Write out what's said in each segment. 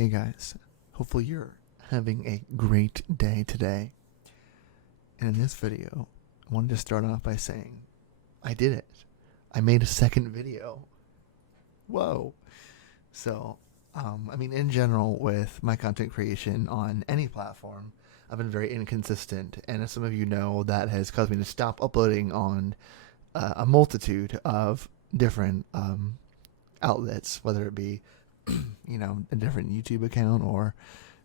Hey guys, hopefully you're having a great day today. And in this video, I wanted to start off by saying, I did it. I made a second video. Whoa. So, in general, with my content creation on any platform, I've been very inconsistent. And as some of you know, that has caused me to stop uploading on a multitude of different outlets, whether it be, a different YouTube account or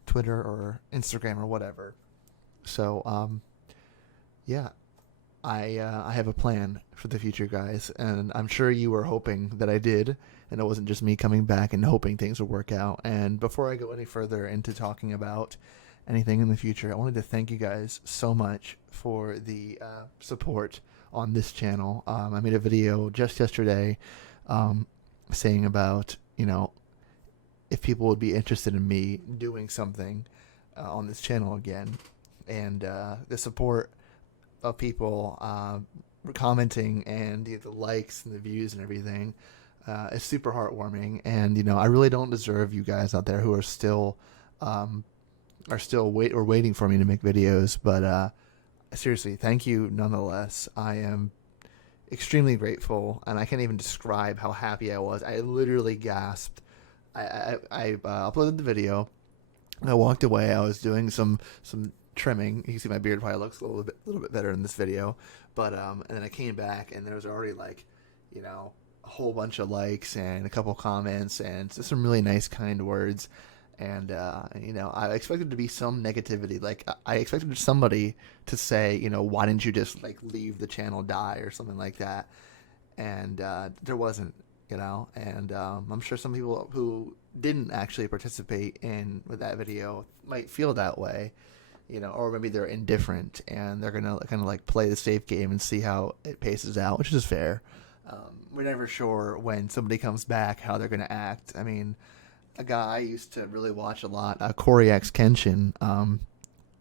Twitter or Instagram or whatever. So, yeah, I have a plan for the future, guys, and I'm sure you were hoping that I did, and it wasn't just me coming back and hoping things would work out. And before I go any further into talking about anything in the future, I wanted to thank you guys so much for the support on this channel. I made a video just yesterday saying about, if people would be interested in me doing something on this channel again. And the support of people commenting and the likes and the views and everything is super heartwarming. And I really don't deserve you guys out there who are still waiting for me to make videos. But seriously, thank you nonetheless. I am extremely grateful, and I can't even describe how happy I was. I literally gasped. I uploaded the video. I walked away. I was doing some trimming. You can see my beard probably looks a little bit better in this video. But and then I came back, and there was already a whole bunch of likes and a couple comments and just some really nice, kind words. And I expected to be some negativity. Like I expected somebody to say, why didn't you just leave the channel, die, or something like that. And there wasn't. And I'm sure some people who didn't actually participate with that video might feel that way, or maybe they're indifferent and they're gonna kind of play the safe game and see how it paces out, which is fair. We're never sure when somebody comes back how they're gonna act. I mean, a guy I used to really watch a lot, Corey X Kenshin,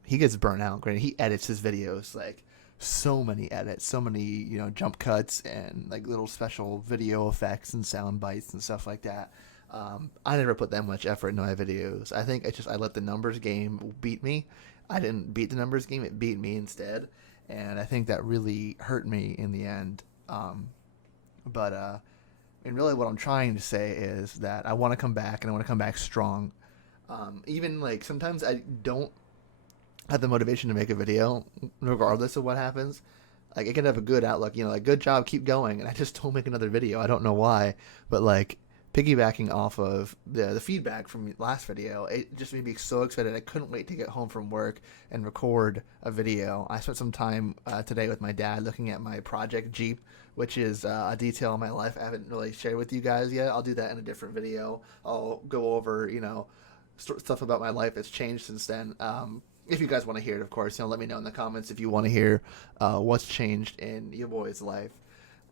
he gets burnt out. Granted, he edits his videos so many edits, so many jump cuts and little special video effects and sound bites and stuff like that. I never put that much effort into my videos. I think I let the numbers game beat me. I didn't beat the numbers game; it beat me instead, and I think that really hurt me in the end. And really, what I'm trying to say is that I want to come back, and I want to come back strong. Even sometimes I don't have the motivation to make a video, regardless of what happens. I can have a good outlook, good job, keep going, and I just don't make another video. I don't know why, but piggybacking off of the feedback from the last video, it just made me so excited. I couldn't wait to get home from work and record a video. I spent some time today with my dad looking at my Project Jeep, which is a detail in my life I haven't really shared with you guys yet. I'll do that in a different video. I'll go over, stuff about my life that's changed since then. If you guys want to hear it, of course, let me know in the comments if you want to hear what's changed in your boy's life.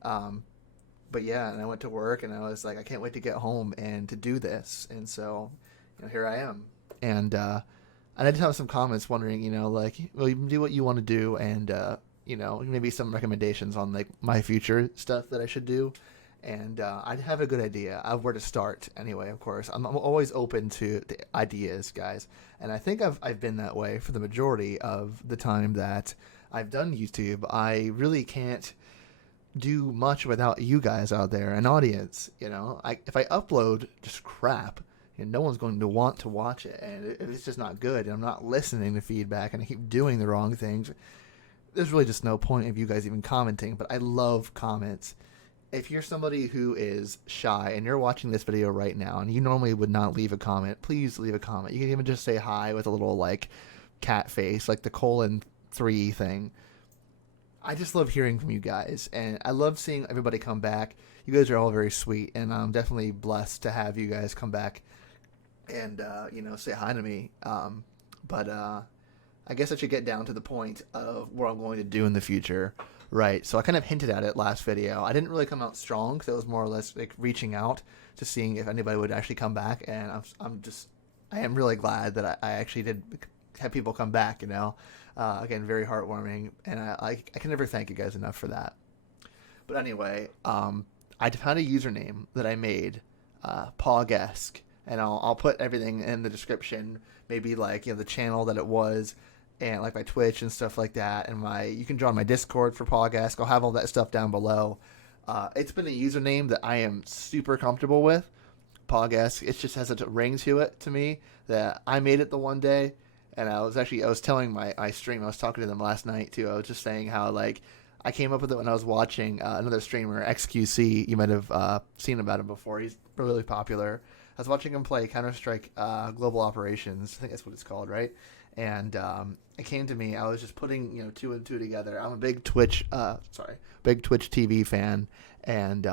But yeah, and I went to work, and I was like, I can't wait to get home and to do this. And so, here I am. And I did have some comments wondering, well, you can do what you want to do, and maybe some recommendations on my future stuff that I should do. And I have a good idea of where to start. Anyway, of course, I'm always open to the ideas, guys. And I think I've been that way for the majority of the time that I've done YouTube. I really can't do much without you guys out there, an audience. If I upload just crap, no one's going to want to watch it. And if it's just not good, and I'm not listening to feedback, and I keep doing the wrong things, there's really just no point of you guys even commenting. But I love comments. If you're somebody who is shy and you're watching this video right now and you normally would not leave a comment, please leave a comment. You can even just say hi with a little cat face, the :3 thing. I just love hearing from you guys, and I love seeing everybody come back. You guys are all very sweet, and I'm definitely blessed to have you guys come back and say hi to me. But I guess I should get down to the point of what I'm going to do in the future. Right, so I kind of hinted at it last video. I didn't really come out strong, because it was more or less reaching out to seeing if anybody would actually come back, and I am really glad that I actually did have people come back. Again, very heartwarming, and I can never thank you guys enough for that. But anyway, I found a username that I made, Poggesque. and I'll put everything in the description. Maybe like the channel that it was, and like my Twitch and stuff like that, and you can join my Discord for Podcast. I'll have all that stuff down below. It's been a username that I am super comfortable with. Podcast. It just has such a ring to it to me that I made it the one day, and I was telling my stream. I was talking to them last night too. I was just saying how like I came up with it when I was watching another streamer, XQC. You might have seen about him before. He's really popular. I was watching him play Counter-Strike Global Operations. I think that's what it's called, right? And it came to me. I was just putting two and two together. I'm a big Twitch TV fan, and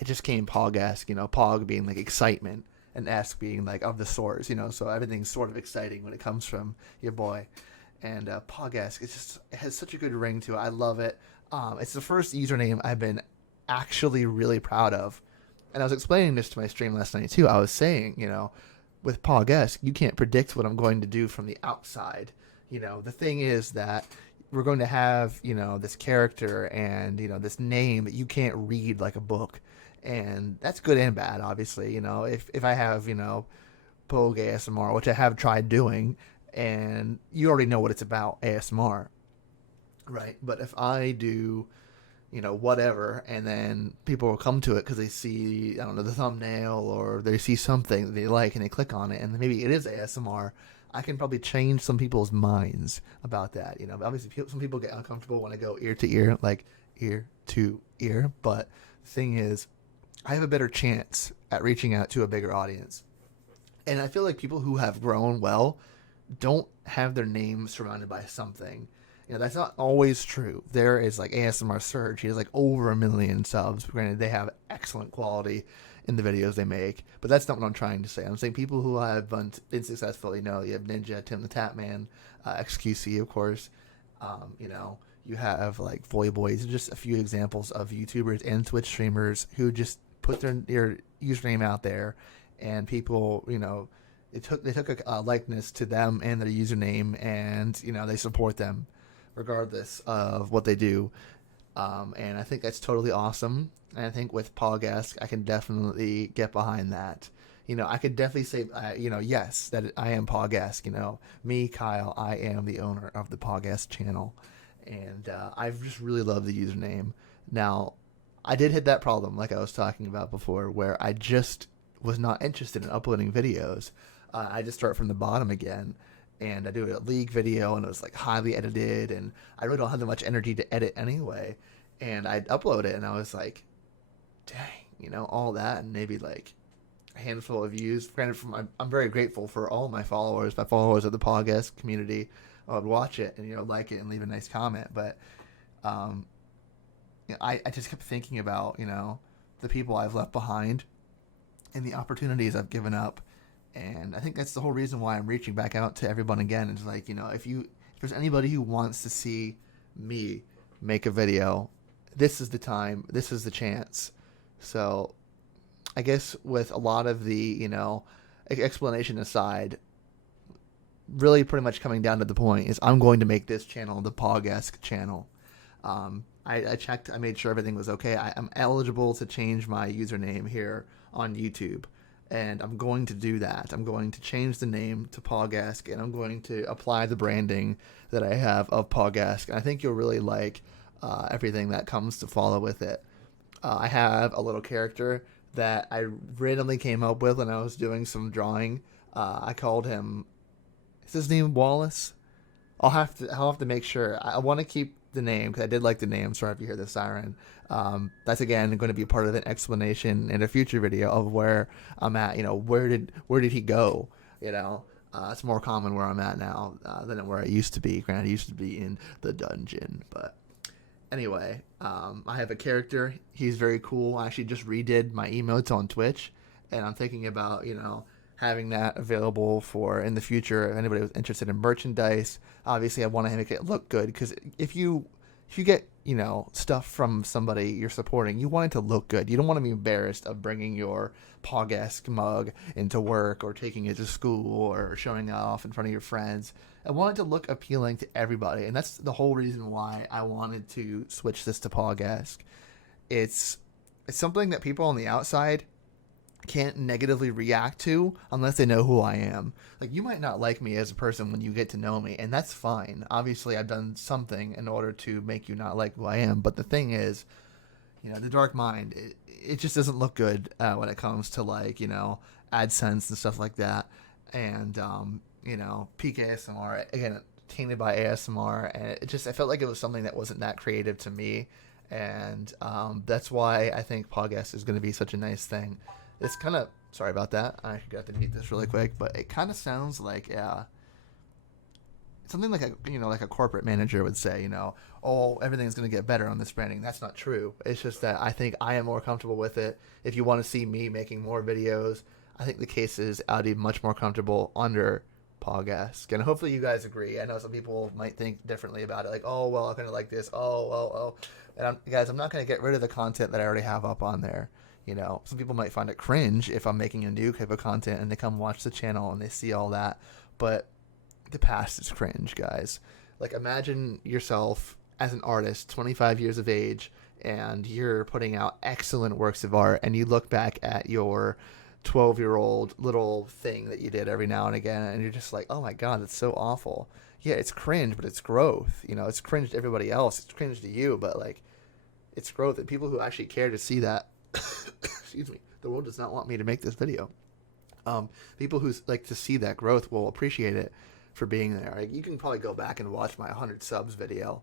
it just came Pog-esque. Pog being like excitement, and esque being like of the sort. So everything's sort of exciting when it comes from your boy. And Pog-esque, it has such a good ring to it. I love it. It's the first username I've been actually really proud of. And I was explaining this to my stream last night too. I was saying, with Pog-esque, you can't predict what I'm going to do from the outside. The thing is that we're going to have, this character and, this name that you can't read like a book. And that's good and bad, obviously. If I have, Pog ASMR, which I have tried doing, and you already know what it's about, ASMR, right? But if I do whatever, and then people will come to it because they see, I don't know, the thumbnail, or they see something that they like and they click on it, and maybe it is ASMR, I can probably change some people's minds about that. Obviously some people get uncomfortable when I go ear to ear, like ear to ear, but the thing is, I have a better chance at reaching out to a bigger audience. And I feel like people who have grown well don't have their name surrounded by something. That's not always true. There is like ASMR Surge. He has like over 1 million subs. Granted, they have excellent quality in the videos they make, but that's not what I'm trying to say. I'm saying people who have been successful. You have Ninja, Tim the Tatman, XQC, of course. You have like Voyboys, just a few examples of YouTubers and Twitch streamers who just put their username out there, and people, they took a likeness to them and their username, and they support them regardless of what they do. And I think that's totally awesome. And I think with Pog-esque, I can definitely get behind that. I could definitely say, yes, that I am Pog-esque. Me, Kyle, I am the owner of the Pog-esque channel. And I've just really loved the username. Now, I did hit that problem, like I was talking about before, where I just was not interested in uploading videos. I just start from the bottom again. And I do a League video, and it was like highly edited, and I really don't have that much energy to edit anyway. And I'd upload it, and I was like, dang, all that, and maybe like a handful of views. Granted, I'm very grateful for all my followers of the Pog-esque community. I would watch it and like it and leave a nice comment. But I just kept thinking about the people I've left behind and the opportunities I've given up. And I think that's the whole reason why I'm reaching back out to everyone again. It's like, if there's anybody who wants to see me make a video, this is the time, this is the chance. So I guess with a lot of the, explanation aside, really pretty much coming down to the point is I'm going to make this channel the Pog-esque channel. I checked, I made sure everything was okay. I'm eligible to change my username here on YouTube. And I'm going to do that. I'm going to change the name to Pog-esque, and I'm going to apply the branding that I have of Pog-esque. And I think you'll really like everything that comes to follow with it. I have a little character that I randomly came up with when I was doing some drawing. I called him, is his name Wallace? I'll have to make sure. I want to keep the name because I did like the name. Sorry if you hear the siren. That's again going to be part of an explanation in a future video of where I'm at. Where did he go? It's more common where I'm at now than where I used to be. Granted, I used to be in the dungeon, but anyway, I have a character. He's very cool. I actually just redid my emotes on Twitch, and I'm thinking about having that available for in the future if anybody was interested in merchandise. Obviously, I want to make it look good because if you get stuff from somebody you're supporting, you want it to look good. You don't want to be embarrassed of bringing your Pog-esque mug into work or taking it to school or showing it off in front of your friends. I want it to look appealing to everybody, and that's the whole reason why I wanted to switch this to Pog-esque. It's something that people on the outside can't negatively react to unless they know who I am. Like, you might not like me as a person when you get to know me, and that's fine. Obviously, I've done something in order to make you not like who I am. But the thing is, the Dark Mind, it just doesn't look good when it comes to, like, AdSense and stuff like that. And, peak ASMR, again, tainted by ASMR. And I felt like it was something that wasn't that creative to me. And that's why I think Podcast is going to be such a nice thing. It's kind of, sorry about that. I got to mute this really quick, but it kind of sounds like something like like a corporate manager would say, oh, everything's going to get better on this branding. That's not true. It's just that I think I am more comfortable with it. If you want to see me making more videos, I think the case is I'd be much more comfortable under Podcast. And hopefully you guys agree. I know some people might think differently about it. Like, oh, well, I'm going to like this. Oh. And guys, I'm not going to get rid of the content that I already have up on there. Some people might find it cringe if I'm making a new type of content and they come watch the channel and they see all that. But the past is cringe, guys. Like, imagine yourself as an artist, 25 years of age, and you're putting out excellent works of art, and you look back at your 12-year-old little thing that you did every now and again, and you're just like, oh my god, that's so awful. Yeah, it's cringe, but it's growth. It's cringe to everybody else. It's cringe to you, but, like, it's growth. And people who actually care to see that, excuse me, the world does not want me to make this video. People who like to see that growth will appreciate it for being there. Like, you can probably go back and watch my 100 subs video,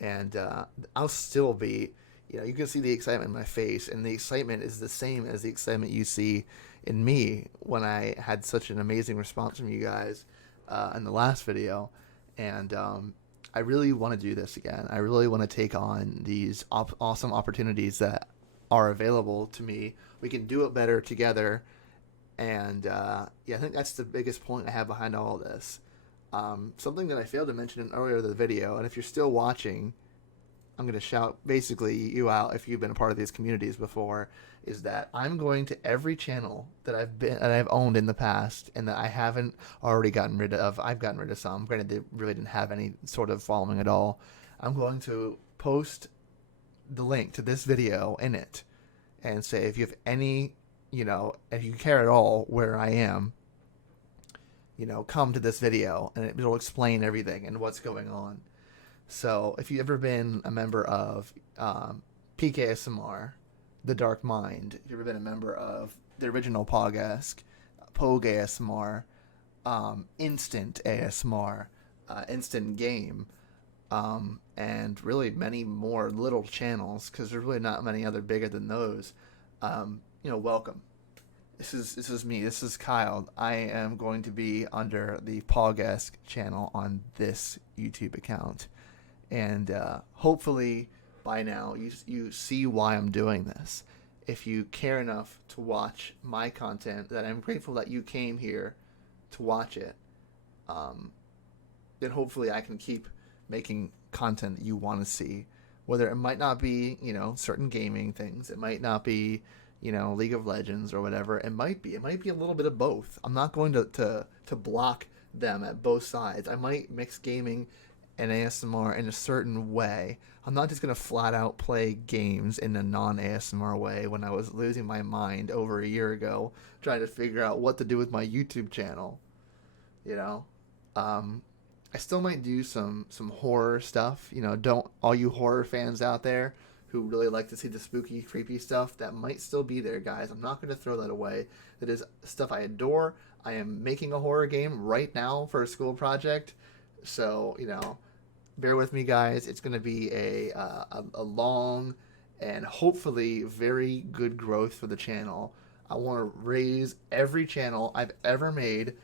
and I'll still be, you can see the excitement in my face, and the excitement is the same as the excitement you see in me when I had such an amazing response from you guys in the last video. And I really want to do this again. I really want to take on these awesome opportunities that are available to me. We can do it better together. And I think that's the biggest point I have behind all of this. Something that I failed to mention in earlier in the video, and if you're still watching, I'm going to shout basically you out if you've been a part of these communities before, is that I'm going to every channel that I've owned in the past and that I haven't already gotten rid of. I've gotten rid of some. Granted, they really didn't have any sort of following at all. I'm going to post the link to this video in it and say, if you have any, if you care at all where I am, come to this video, and it'll explain everything and what's going on. So if you've ever been a member of PKSMR, The Dark Mind, if you've ever been a member of the original Pogask, Pogue ASMR, Instant ASMR, Instant Game, and really many more little channels, because there's really not many other bigger than those, welcome. This is me. This is Kyle. I am going to be under the Pogask channel on this YouTube account. And hopefully by now you see why I'm doing this. If you care enough to watch my content, that I'm grateful that you came here to watch it, then hopefully I can keep making content that you want to see. Whether it might not be, certain gaming things. It might not be, League of Legends or whatever. It might be a little bit of both. I'm not going to block them at both sides. I might mix gaming and ASMR in a certain way. I'm not just going to flat out play games in a non-ASMR way when I was losing my mind over a year ago trying to figure out what to do with my YouTube channel. I still might do some horror stuff. Don't all you horror fans out there who really like to see the spooky, creepy stuff, that might still be there, guys. I'm not going to throw that away. That is stuff I adore. I am making a horror game right now for a school project. So, bear with me, guys. It's going to be a long and hopefully very good growth for the channel. I want to raise every channel I've ever made,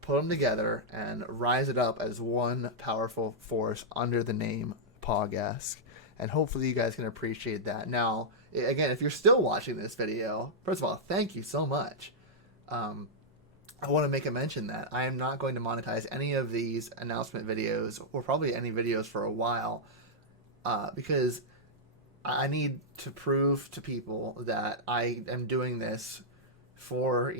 put them together, and rise it up as one powerful force under the name Pogask. And hopefully you guys can appreciate that. Now, again, if you're still watching this video, first of all, thank you so much. I want to make a mention that I am not going to monetize any of these announcement videos, or probably any videos for a while, because I need to prove to people that I am doing this for,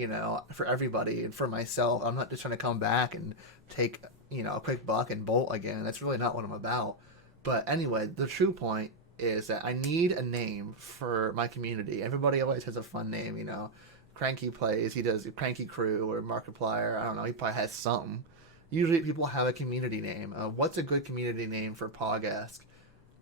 for everybody and for myself. I'm not just trying to come back and take, a quick buck and bolt again. That's really not what I'm about. But anyway, the true point is that I need a name for my community. Everybody always has a fun name, Cranky plays, he does Cranky Crew or Markiplier. I don't know. He probably has something. Usually people have a community name. What's a good community name for Pogask?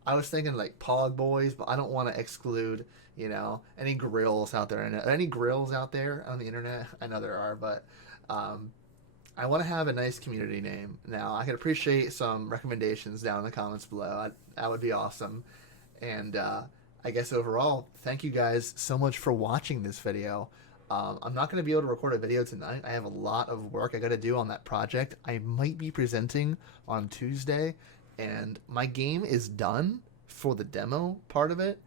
I was thinking like Pog Boys, but I don't want to exclude, any grills out there. Any grills out there on the internet? I know there are, but I want to have a nice community name. Now, I could appreciate some recommendations down in the comments below. That would be awesome. And I guess overall, thank you guys so much for watching this video. I'm not going to be able to record a video tonight. I have a lot of work I got to do on that project. I might be presenting on Tuesday, and my game is done for the demo part of it,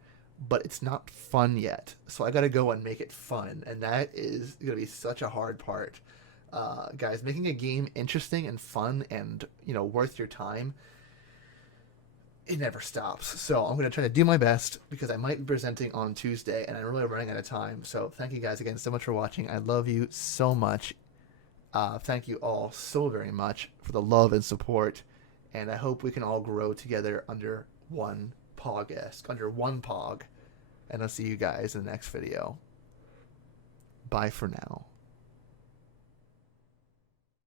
but it's not fun yet. So I got to go and make it fun, and that is going to be such a hard part. Guys, making a game interesting and fun and, worth your time, it never stops. So I'm going to try to do my best because I might be presenting on Tuesday and I'm really running out of time. So thank you guys again so much for watching. I love you so much. Thank you all so very much for the love and support. And I hope we can all grow together under one Pogask, under one Pog. And I'll see you guys in the next video. Bye for now.